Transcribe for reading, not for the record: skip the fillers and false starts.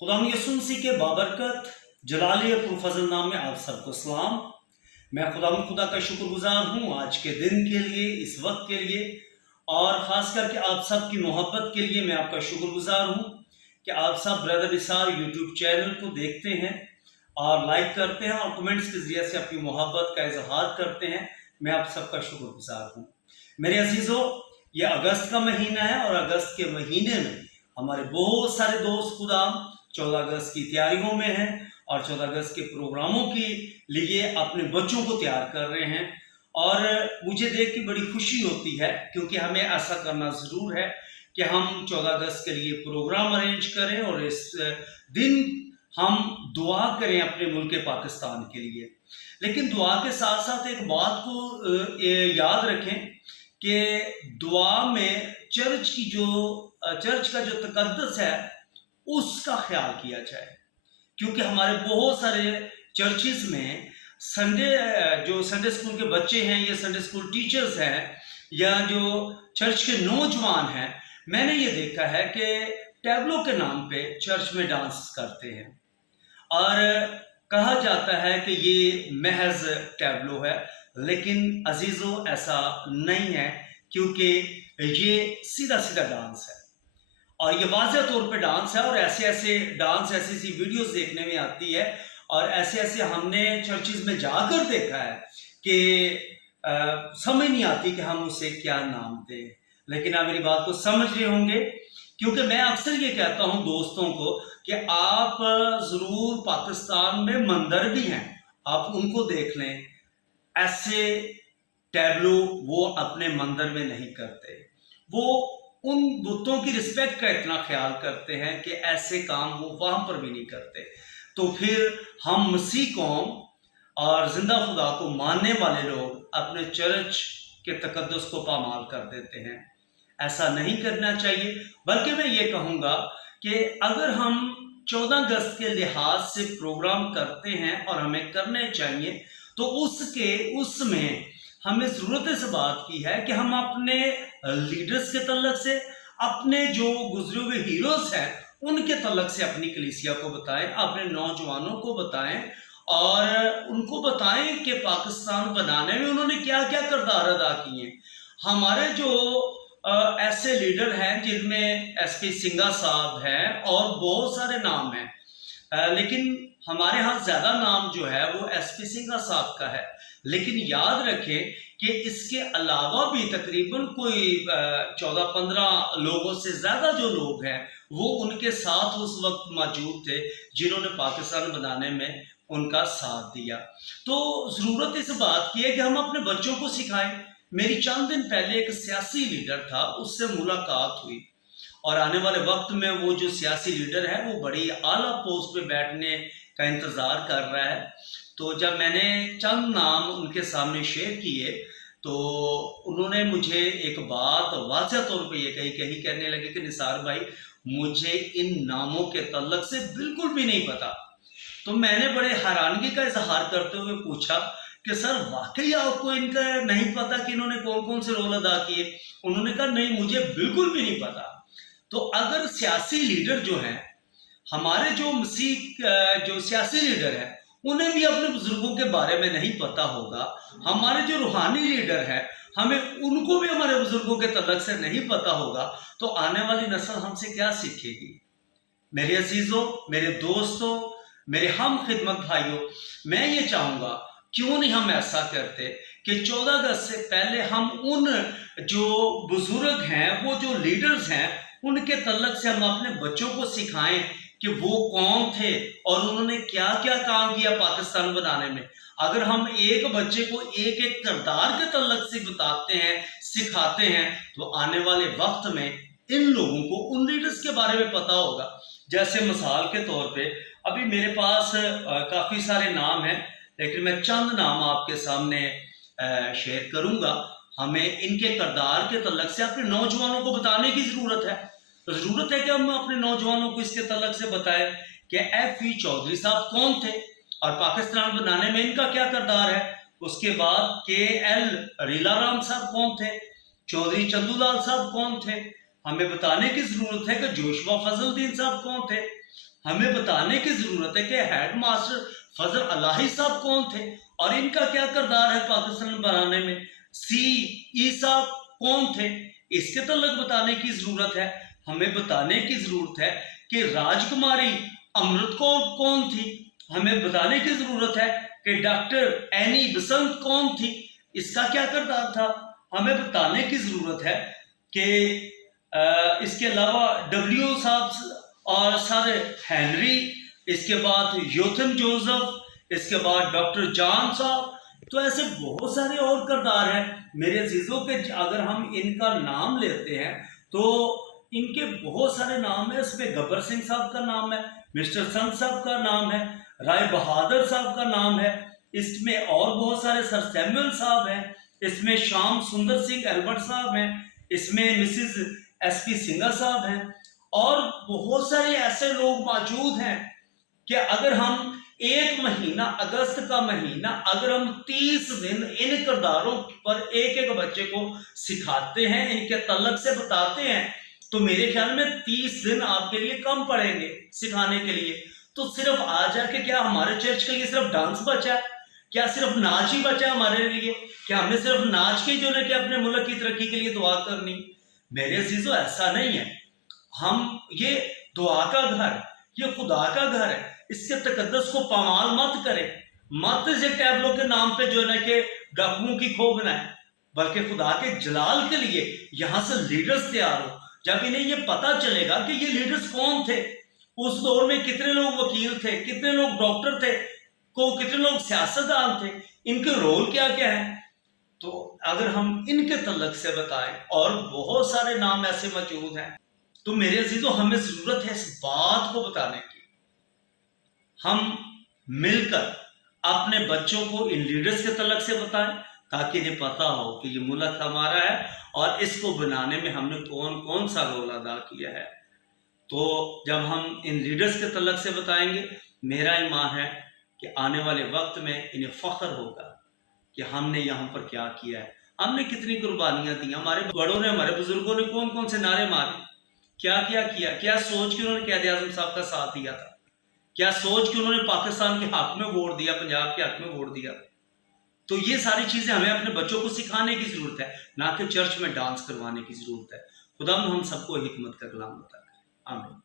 खुदाम यसुन मसीह के बाबरकत जलाली फजल नाम में आप सबको सलाम। मैं खुदा का शुक्रगुजार हूँ आज के दिन के लिए, इस वक्त के लिए, और ख़ास करके आप सब की मोहब्बत के लिए मैं आपका शुक्रगुजार हूँ कि आप सब ब्रदर निसार यूट्यूब चैनल को देखते हैं और लाइक करते हैं और कमेंट्स के ज़रिए से अपनी मोहब्बत का इजहार करते हैं। मैं आप सबका शुक्रगुजार हूँ। मेरे अजीज़ों, ये अगस्त का महीना है और अगस्त के महीने में हमारे बहुत सारे दोस्त खुदाम 14 अगस्त की तैयारियों में हैं और 14 अगस्त के प्रोग्रामों के लिए अपने बच्चों को तैयार कर रहे हैं। और मुझे देख के बड़ी खुशी होती है क्योंकि हमें ऐसा करना ज़रूर है कि हम 14 अगस्त के लिए प्रोग्राम अरेंज करें और इस दिन हम दुआ करें अपने मुल्क पाकिस्तान के लिए। लेकिन दुआ के साथ साथ एक बात को याद रखें कि दुआ में चर्च का जो तकद्दस है उसका ख्याल किया जाए, क्योंकि हमारे बहुत सारे चर्चिस में संडे स्कूल के बच्चे हैं या संडे स्कूल टीचर्स हैं या जो चर्च के नौजवान हैं, मैंने ये देखा है कि टैबलो के नाम पे चर्च में डांस करते हैं और कहा जाता है कि ये महज टैबलो है। लेकिन अजीज़ों, ऐसा नहीं है, क्योंकि ये सीधा सीधा डांस है और ये वाज़ेह तौर पे डांस है। और ऐसे ऐसी वीडियोस देखने में आती है और ऐसे हमने चर्चिस में जाकर देखा है कि समझ नहीं आती कि हम उसे क्या नाम दें। लेकिन आप मेरी बात को समझ रहे होंगे, क्योंकि मैं अक्सर ये कहता हूँ दोस्तों को कि आप ज़रूर पाकिस्तान में मंदिर भी हैं, आप उनको देख लें। ऐसे टैबलो वो अपने मंदिर में नहीं करते, वो उन बुतों की रिस्पेक्ट का इतना ख्याल करते हैं कि ऐसे काम वो वहाँ पर भी नहीं करते। तो फिर हम मसीह कौम और जिंदा खुदा को मानने वाले लोग अपने चर्च के तकद्दुस को पामाल कर देते हैं। ऐसा नहीं करना चाहिए, बल्कि मैं ये कहूँगा कि अगर हम 14 अगस्त के लिहाज से प्रोग्राम करते हैं और हमें करने चाहिए, तो उसमें हमें ज़रूरत इस बात की है कि हम अपने लीडर्स के तल्लक से, अपने जो गुजरे हुए हीरोज़ हैं उनके तल्लक से अपनी कलीसिया को बताएं, अपने नौजवानों को बताएं और उनको बताएं कि पाकिस्तान बनाने में उन्होंने क्या क्या किरदार अदा किए। हमारे जो ऐसे लीडर हैं जिनमें SP सिंघा साहब हैं और बहुत सारे नाम हैं, लेकिन हमारे यहाँ ज़्यादा नाम जो है वो SP सिंघा साहब का है। लेकिन याद रखें कि इसके अलावा भी तकरीबन कोई 14-15 लोगों से ज़्यादा जो लोग हैं वो उनके साथ उस वक्त मौजूद थे जिन्होंने पाकिस्तान बनाने में उनका साथ दिया। तो ज़रूरत इस बात की है कि हम अपने बच्चों को सिखाएं। मेरी चंद दिन पहले एक सियासी लीडर था, उससे मुलाकात हुई और आने वाले वक्त में वो जो सियासी लीडर है वो बड़ी आला पोस्ट पे बैठने का इंतज़ार कर रहा है। तो जब मैंने चंद नाम उनके सामने शेयर किए तो उन्होंने मुझे एक बात वाज़ेह तौर पे ये कही कहने लगे कि निसार भाई, मुझे इन नामों के तल्लक से बिल्कुल भी नहीं पता। तो मैंने बड़े हैरानगी का इजहार करते हुए पूछा कि सर, वाकई आपको इनका नहीं पता कि इन्होंने कौन कौन से रोल अदा किए? उन्होंने कहा नहीं, मुझे बिल्कुल भी नहीं पता। तो अगर सियासी लीडर जो हैं, हमारे जो सियासी लीडर हैं, उन्हें भी अपने बुजुर्गों के बारे में नहीं पता होगा, हमारे जो रूहानी लीडर हैं हमें उनको भी हमारे बुजुर्गों के तलक से नहीं पता होगा, तो आने वाली नस्ल हमसे क्या सीखेगी? मेरे अजीजों, मेरे दोस्तों, मेरे हम खिदमत भाइयों, मैं ये चाहूँगा क्यों नहीं हम ऐसा करते कि 14 अगस्त से पहले हम उन जो बुजुर्ग हैं, वो जो लीडर्स हैं, उनके तल्लक से हम अपने बच्चों को सिखाएं कि वो कौन थे और उन्होंने क्या क्या काम किया पाकिस्तान बनाने में। अगर हम एक बच्चे को एक एक किरदार के तल्लक से बताते हैं, सिखाते हैं, तो आने वाले वक्त में इन लोगों को उन लीडर्स के बारे में पता होगा। जैसे मिसाल के तौर पे अभी मेरे पास काफ़ी सारे नाम हैं, लेकिन मैं चंद नाम आपके सामने शेयर करूँगा। हमें इनके किरदार के तल्लक से अपने नौजवानों को बताने की ज़रूरत है। तो ज़रूरत है कि हम अपने नौजवानों को इसके तल्लक से बताएं कि FV चौधरी साहब कौन थे और पाकिस्तान बनाने में इनका क्या किरदार है। उसके बाद KL रीलाराम साहब कौन थे, चौधरी चंदूलाल साहब कौन थे। हमें बताने की ज़रूरत है कि जोशवा फजलुद्दीन साहब कौन थे। हमें बताने की ज़रूरत है कि हेड मास्टर फजल अलाही साहब कौन थे और इनका क्या किरदार है पाकिस्तान बनाने में। सी ई साहब कौन थे, इसके तल्लक बताने की ज़रूरत है। हमें बताने की ज़रूरत है कि राजकुमारी अमृत कौर कौन थी, हमें बताने की ज़रूरत है कि डॉक्टर एनी बसंत कौन थी, इसका क्या किरदार था। हमें बताने की ज़रूरत है कि इसके अलावा डब्ल्यू साहब और सर हेनरी, इसके बाद योथन जोसेफ, इसके बाद डॉक्टर जॉन साहब, तो ऐसे बहुत सारे और किरदार हैं मेरे अजीजों के। अगर हम इनका नाम लेते हैं तो इनके बहुत सारे नाम है। इसमें गब्बर सिंह साहब का नाम है, मिस्टर संत साहब का नाम है, राय बहादुर साहब का नाम है, इसमें और बहुत सारे सर सैमुअल साहब हैं, इसमें श्याम सुंदर सिंह एल्बर्ट साहब हैं, इसमें मिसिज एसपी सिंघा साहब हैं, और बहुत सारे ऐसे लोग मौजूद हैं कि अगर हम एक महीना, अगस्त का महीना, अगर हम 30 दिन इन किरदारों पर एक एक बच्चे को सिखाते हैं, इनके तल्लक से बताते हैं, तो मेरे ख्याल में 30 दिन आपके लिए कम पड़ेंगे सिखाने के लिए। तो सिर्फ आ जाके क्या हमारे चर्च के लिए सिर्फ डांस बचा है, क्या सिर्फ नाच ही बचा है हमारे लिए, क्या हमने सिर्फ नाच के जो है कि अपने मुल्क की तरक्की के लिए दुआ करनी। मेरे अजीजों ऐसा नहीं है। हम ये दुआ का घर, ये खुदा का घर है, इसके तकद्दस को पामाल मत करें, मत इसे टैबलों के नाम पे जो है कि डाकुओं की खो बनाए, बल्कि खुदा के जलाल के लिए यहाँ से लीडर्स तैयार हो। जब इन्हें ये पता चलेगा कि ये लीडर्स कौन थे, उस दौर में कितने लोग वकील थे, कितने लोग डॉक्टर थे, कितने लोग सियासतदान थे, इनके रोल क्या क्या है, तो अगर हम इनके तल्लक से बताएं, और बहुत सारे नाम ऐसे मौजूद हैं, तो मेरे अजीजों हमें जरूरत है इस बात को बताने की। हम मिलकर अपने बच्चों को इन लीडर्स के तल्लक से बताएं, ताकि इन्हें पता हो कि ये मुल्क हमारा है और इसको बनाने में हमने कौन कौन सा रोल अदा किया है। तो जब हम इन लीडर्स के तल्लक से बताएंगे, मेरा ईमान है कि आने वाले वक्त में इन्हें फख्र होगा कि हमने यहाँ पर क्या किया है, हमने कितनी कुर्बानियां दी, हमारे बड़ों ने, हमारे बुजुर्गों ने कौन कौन से नारे मारे, क्या क्या किया, क्या सोच के उन्होंने कैद आजम साहब का साथ दिया था, क्या सोच के उन्होंने पाकिस्तान के हक में वोट दिया, पंजाब के हक में वोट दिया। तो ये सारी चीजें हमें अपने बच्चों को सिखाने की जरूरत है, ना कि चर्च में डांस करवाने की जरूरत है। खुदा हम सबको हिकमत का कलाम बताए। आमीन।